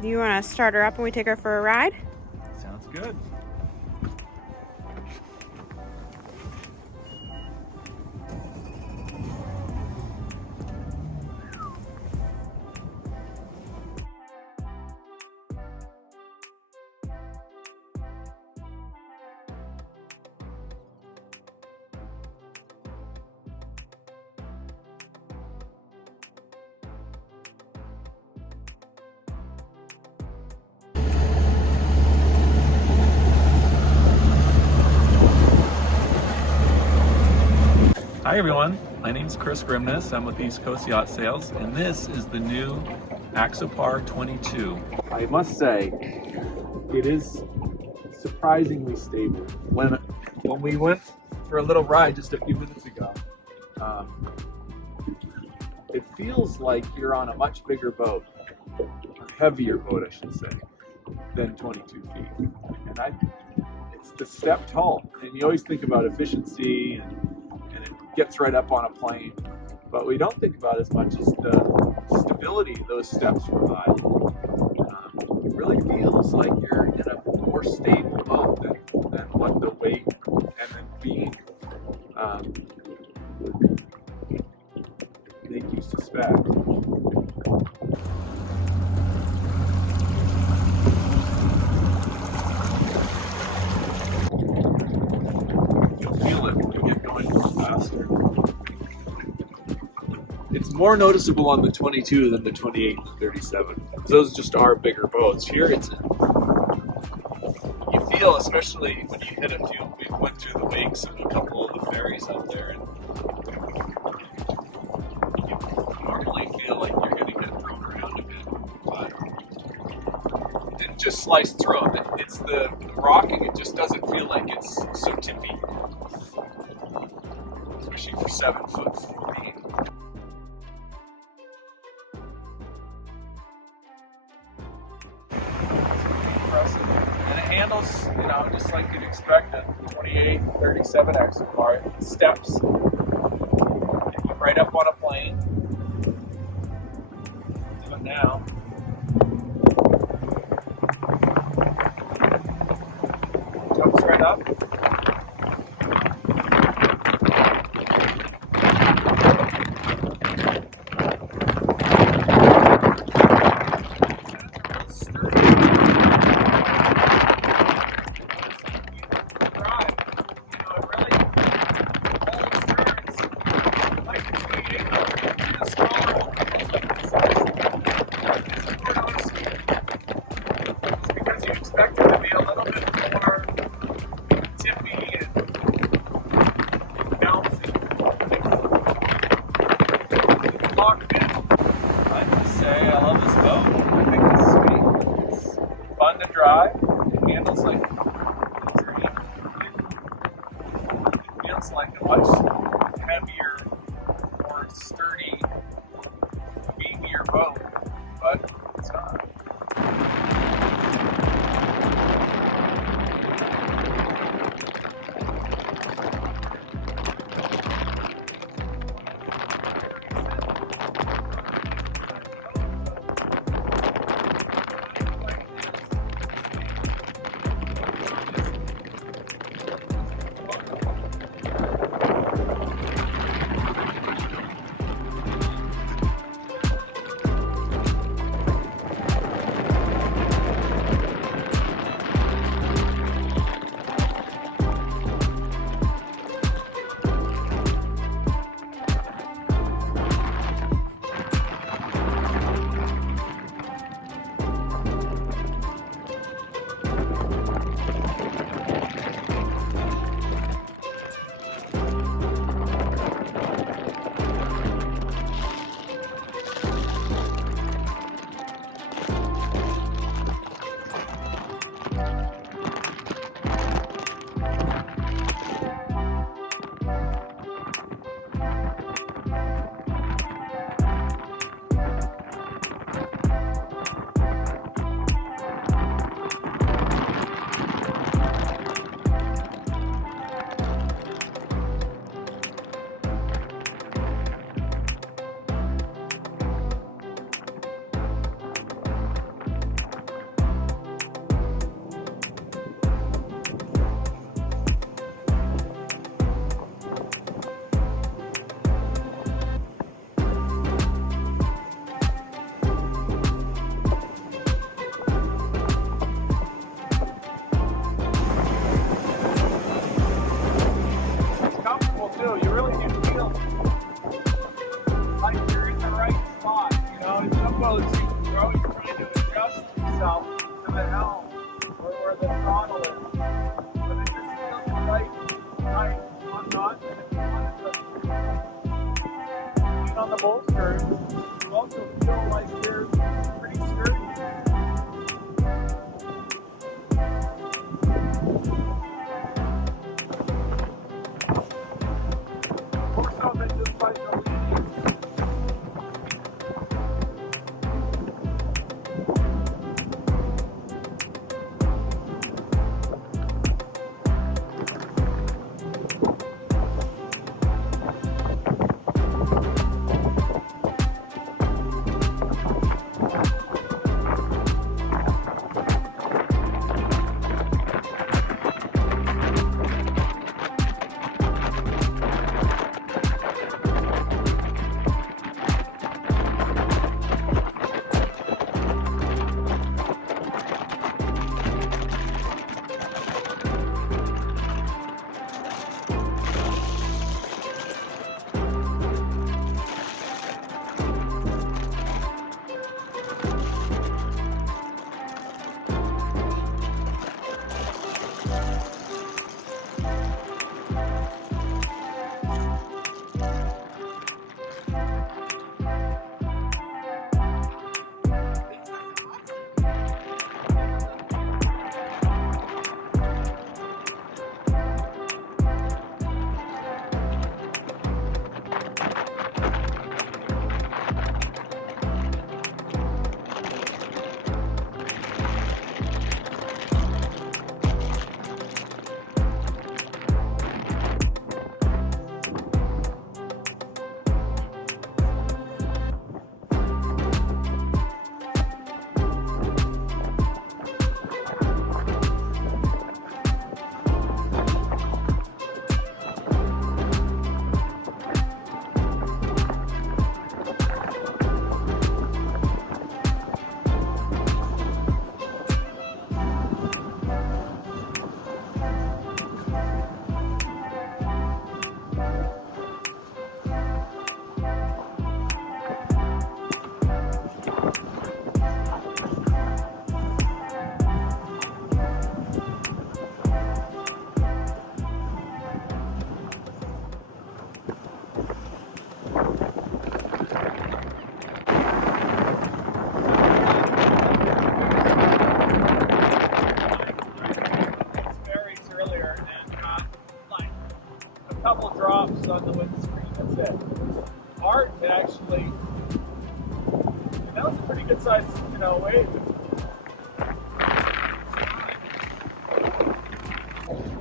Do you want to start her up and we take her for a ride? Sounds good. Hi everyone, my name is Kris Grimnes. I'm with East Coast Yacht Sales, and this is the new Axopar 22. I must say, it is surprisingly stable. When we went for a little ride just a few minutes ago, it feels like you're on a much bigger boat, a heavier boat I should say, than 22 feet. And it's the step tall, and you always think about efficiency and it gets right up on a plane, but we don't think about as much as the stability those steps provide. It really feels like you're in a more stable boat than what the weight and then being make you suspect. You'll feel it when you get going faster. It's more noticeable on the 22 than the 28 and the 37. Those just are bigger boats. Here you feel, especially when you hit a few, we went through the wakes of a couple of the ferries out there, and you normally feel like you're going to get thrown around a bit, but it didn't just slice through them. It's the rocking, it just doesn't feel like it's so tippy, especially for 7'14". And it handles, just like you'd expect a 28, 37 Axopar. It steps, take you right up on a plane. Do it now. Jumps right up. Expect it to be a little bit more tippy the helm or where the throttle is. But it just feels right on knot. And if you wanted to lean on the bolsters, you also feel like you're pretty sturdy. More so than just like the lead. Couple drops on the windscreen, that's it. Hard to actually, and that was a pretty good size, wave.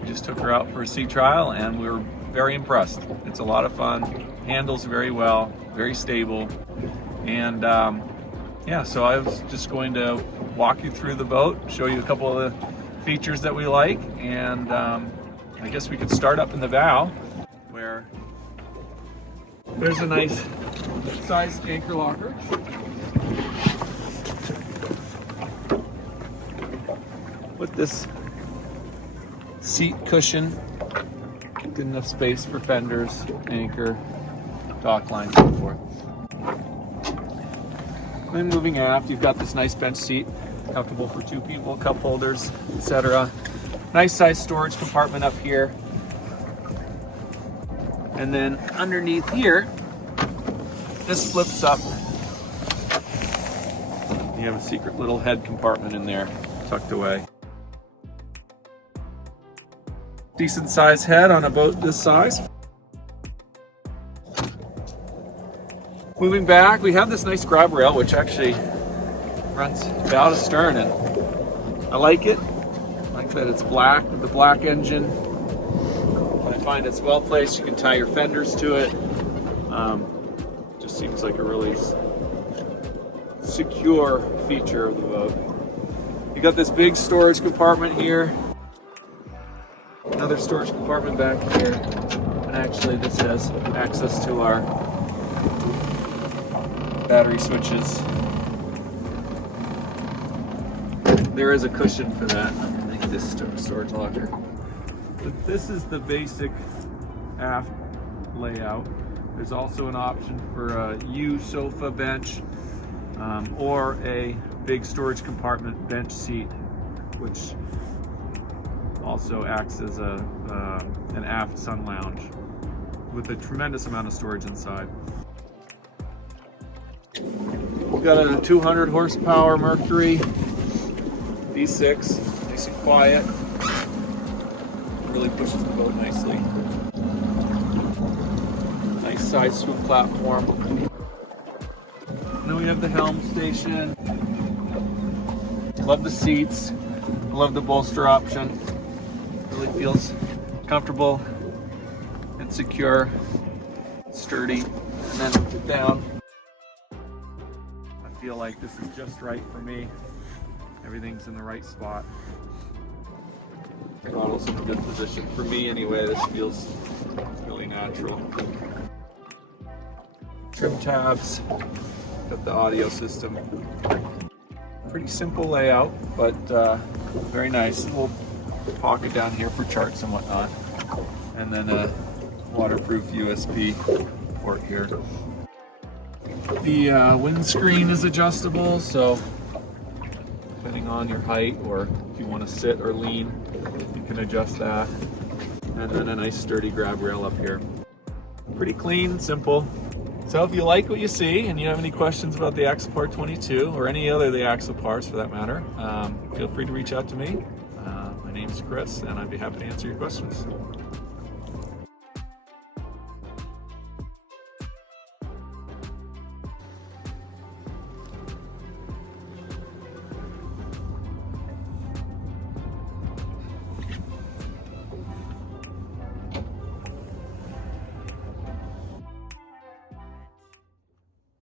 We just took her out for a sea trial and we were very impressed. It's a lot of fun, handles very well, very stable. And yeah, so I was just going to walk you through the boat, show you a couple of the features that we like, and I guess we could start up in the bow, where there's a nice size anchor locker. With this seat cushion, good enough space for fenders, anchor, dock line, so forth. Then moving aft, you've got this nice bench seat, comfortable for two people, cup holders, etc. Nice size storage compartment up here. And then underneath here, this flips up. You have a secret little head compartment in there, tucked away. Decent sized head on a boat this size. Moving back, we have this nice grab rail, which actually runs bow to stern, and I like it. I like that it's black with the black engine. I find it's well placed. You can tie your fenders to it. Just seems like a really secure feature of the boat. You got this big storage compartment here. Another storage compartment back here. And actually this has access to our battery switches. There is a cushion for that underneath this storage locker. But this is the basic aft layout. There's also an option for a U sofa bench or a big storage compartment bench seat, which also acts as an aft sun lounge with a tremendous amount of storage inside. We've got a 200 horsepower Mercury V6, nice and quiet. Really pushes the boat nicely. Nice side swoop platform. And then we have the helm station. Love the seats. Love the bolster option. Really feels comfortable and secure, sturdy. And then sit down. I feel like this is just right for me. Everything's in the right spot. Throttle's in a good position for me anyway. This feels really natural. Trim tabs, got the audio system. Pretty simple layout, but very nice. A little pocket down here for charts and whatnot. And then a waterproof USB port here. The windscreen is adjustable, so depending on your height or if you want to sit or lean, you can adjust that. And then a nice sturdy grab rail up here. Pretty clean, simple. So if you like what you see and you have any questions about the Axopar 22 or any other of the Axopars for that matter, feel free to reach out to me. My name's Kris and I'd be happy to answer your questions.